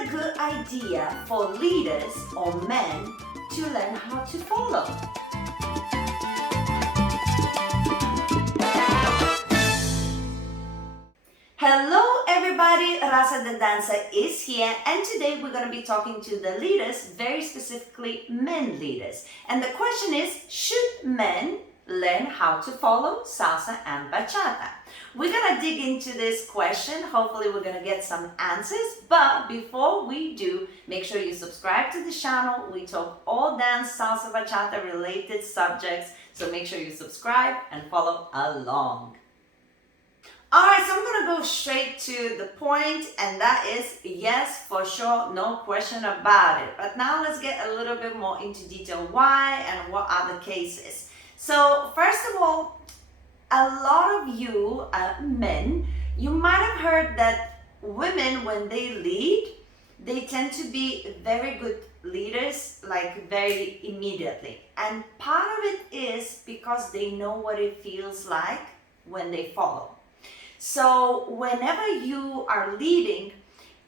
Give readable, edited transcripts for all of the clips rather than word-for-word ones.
a good idea for leaders or men to learn how to follow? Hello everybody, Rasa the dancer is here, and today we're going to be talking to the leaders, very specifically men leaders. And the question is, should men learn how to follow salsa and bachata? We're going to dig into this question. Hopefully we're going to get some answers, but before we do, make sure you subscribe to the channel. We talk all dance, salsa, bachata related subjects, so make sure you subscribe and follow along. Alright, so I'm going to go straight to the point, and that is yes, for sure, no question about it. But now let's get a little bit more into detail why and what are the cases. So first of all, a lot of you men, you might have heard that women, when they lead, they tend to be very good leaders, like very immediately. And part of it is because they know what it feels like when they follow. So whenever you are leading,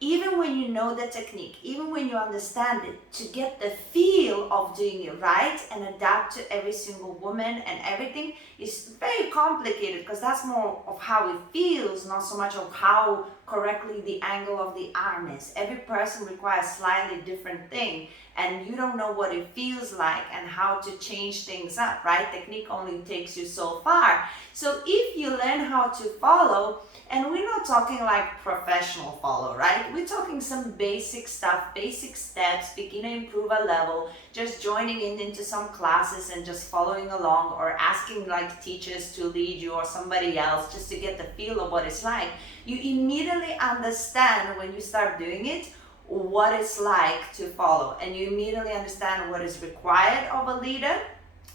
even when you know the technique, even when you understand it, to get the feel of doing it right and adapt to every single woman and everything is very complicated, because that's more of how it feels, not so much of how correctly the angle of the arm is. Every person requires slightly different thing, and you don't know what it feels like and how to change things up, right? Technique only takes you so far. So if you learn how to follow, and we're not talking like professional follow, right? We're talking some basic stuff, basic steps, beginner improver level, just joining into some classes and just following along, or asking like teachers to lead you or somebody else just to get the feel of what it's like. You immediately understand when you start doing it what it's like to follow, and you immediately understand what is required of a leader,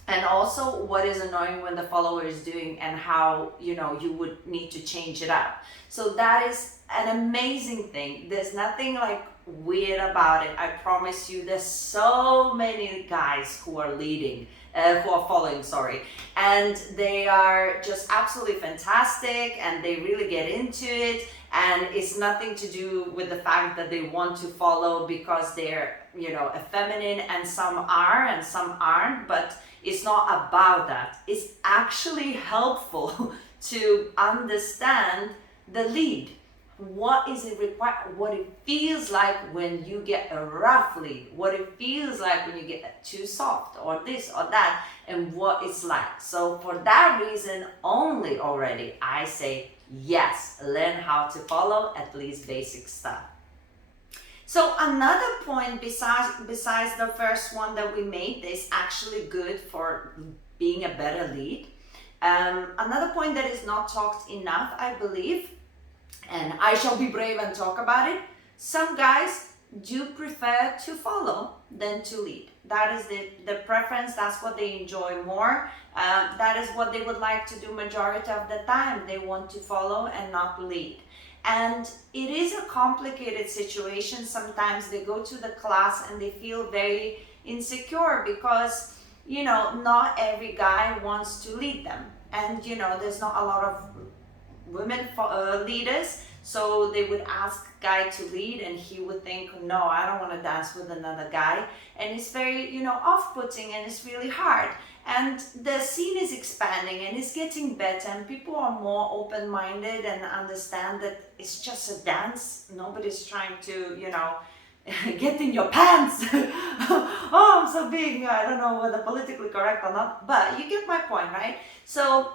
and also what is annoying when the follower is doing and how you would need to change it up. So that is an amazing thing. There's nothing like weird about it. I promise you, there's so many guys who are leading, who are following, sorry, and they are just absolutely fantastic and they really get into it. And it's nothing to do with the fact that they want to follow because they're effeminate, and some are and some aren't, but it's not about that. It's actually helpful to understand the lead. What is it required? What it feels like when you get a rough lead, what it feels like when you get too soft, or this or that, and what it's like. So for that reason only already, I say yes, learn how to follow at least basic stuff. So another point besides the first one that we made that is actually good for being a better lead. Another point that is not talked enough, I believe, and I shall be brave and talk about it. Some guys do prefer to follow than to lead. That is the preference. That's what they enjoy more. That is what they would like to do majority of the time. They want to follow and not lead. And it is a complicated situation. Sometimes they go to the class and they feel very insecure because, not every guy wants to lead them. And, there's not a lot of women leaders. So they would ask guy to lead, and he would think, no, I don't want to dance with another guy. And it's very, off-putting, and it's really hard. And the scene is expanding and it's getting better, and people are more open-minded and understand that it's just a dance. Nobody's trying to, get in your pants. Oh, I'm so big. I don't know whether politically correct or not, but you get my point, right? So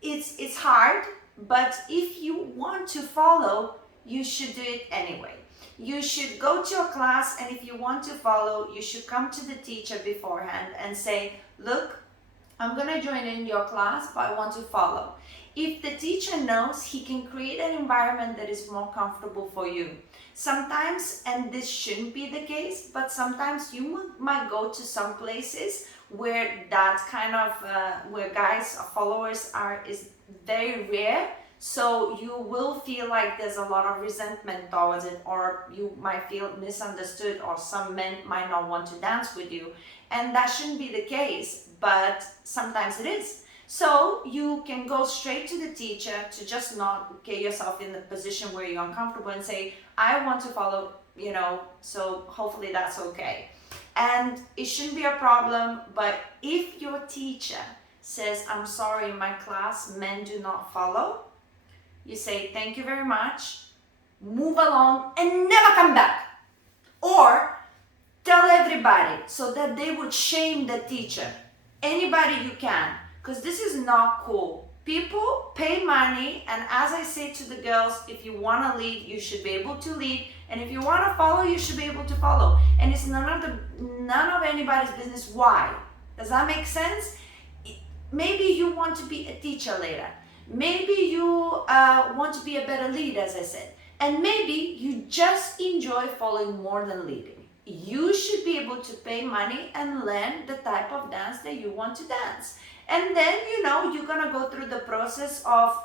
it's hard, but if you want to follow, you should do it anyway. You should go to a class, and if you want to follow, you should come to the teacher beforehand and say, look, I'm going to join in your class, but I want to follow. If the teacher knows, he can create an environment that is more comfortable for you. Sometimes, and this shouldn't be the case, but sometimes you might go to some places where that kind of, where guys or followers is very rare. So you will feel like there's a lot of resentment towards it, or you might feel misunderstood, or some men might not want to dance with you. And that shouldn't be the case, but sometimes it is. So you can go straight to the teacher to just not get yourself in the position where you're uncomfortable and say, I want to follow, so hopefully that's okay. And it shouldn't be a problem, but if your teacher says, I'm sorry, in my class, men do not follow, you say, thank you very much, move along, and never come back. Or tell everybody so that they would shame the teacher. Anybody you can, because this is not cool. People pay money, and as I say to the girls, if you want to lead, you should be able to lead, and if you want to follow, you should be able to follow. And it's none of anybody's business why. Does that make sense? Maybe you want to be a teacher later. Maybe you want to be a better leader, as I said. And maybe you just enjoy following more than leading. You should be able to pay money and learn the type of dance that you want to dance. And then, you're going to go through the process of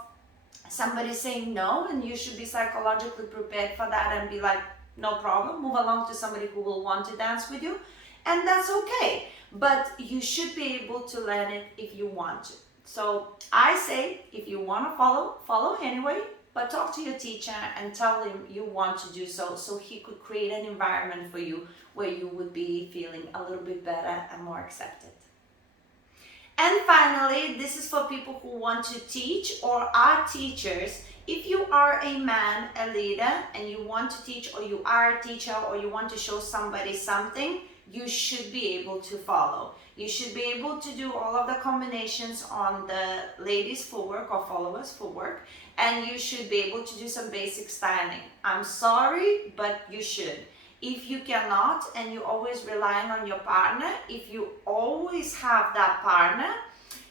somebody saying no, and you should be psychologically prepared for that and be like, no problem, move along to somebody who will want to dance with you. And that's okay. But you should be able to learn it if you want to. So I say, if you want to follow anyway, but talk to your teacher and tell him you want to do so he could create an environment for you where you would be feeling a little bit better and more accepted. And finally, this is for people who want to teach or are teachers. If you are a man, a leader, and you want to teach, or you are a teacher, or you want to show somebody something, you should be able to follow. You should be able to do all of the combinations on the ladies' footwork or followers' footwork, and you should be able to do some basic styling. I'm sorry, but you should. If you cannot, and you're always relying on your partner, if you always have that partner,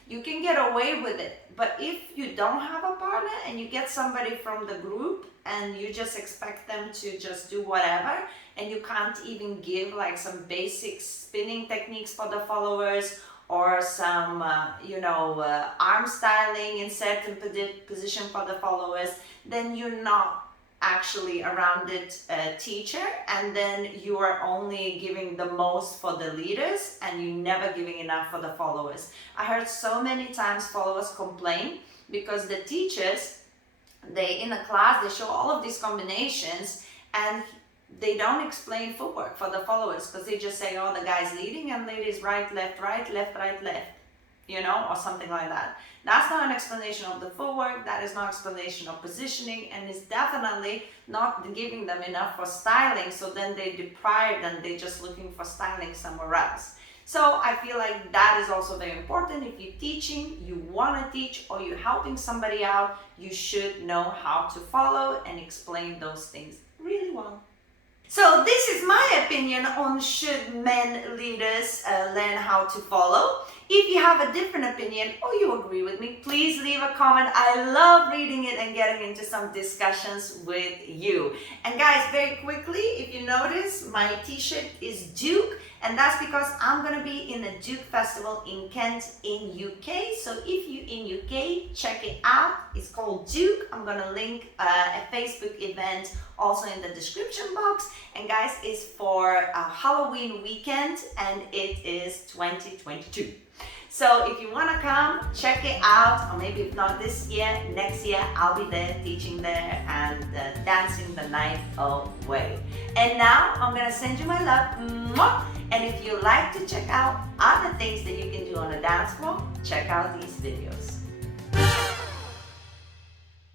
you can get away with it. But if you don't have a partner and you get somebody from the group and you just expect them to just do whatever, and you can't even give like some basic spinning techniques for the followers or some, arm styling in certain position for the followers, then you're not actually a rounded teacher, and then you are only giving the most for the leaders and you're never giving enough for the followers. I heard so many times followers complain because the teachers, in a class, they show all of these combinations and they don't explain footwork for the followers because they just say, oh, the guy's leading and ladies right, left, right, left, or something like that. That's not an explanation of the footwork, that is not explanation of positioning, and it's definitely not giving them enough for styling, so then they deprived and they're just looking for styling somewhere else. So I feel like that is also very important. If you're teaching, you want to teach, or you're helping somebody out, you should know how to follow and explain those things really well. So this is my opinion on should men leaders learn how to follow. If you have a different opinion or you agree with me, please leave a comment. I love reading it and getting into some discussions with you. And guys, very quickly, if you notice, my t-shirt is Duke, and that's because I'm going to be in the Duke Festival in Kent in UK. So if you're in UK, check it out. It's called Duke. I'm going to link a Facebook event also in the description box. And guys, it's for a Halloween weekend and it is 2022. So if you want to come, check it out, or maybe if not this year, next year, I'll be there teaching there and dancing the night away. And now I'm going to send you my love. Mwah! And if you like to check out other things that you can do on a dance floor, check out these videos.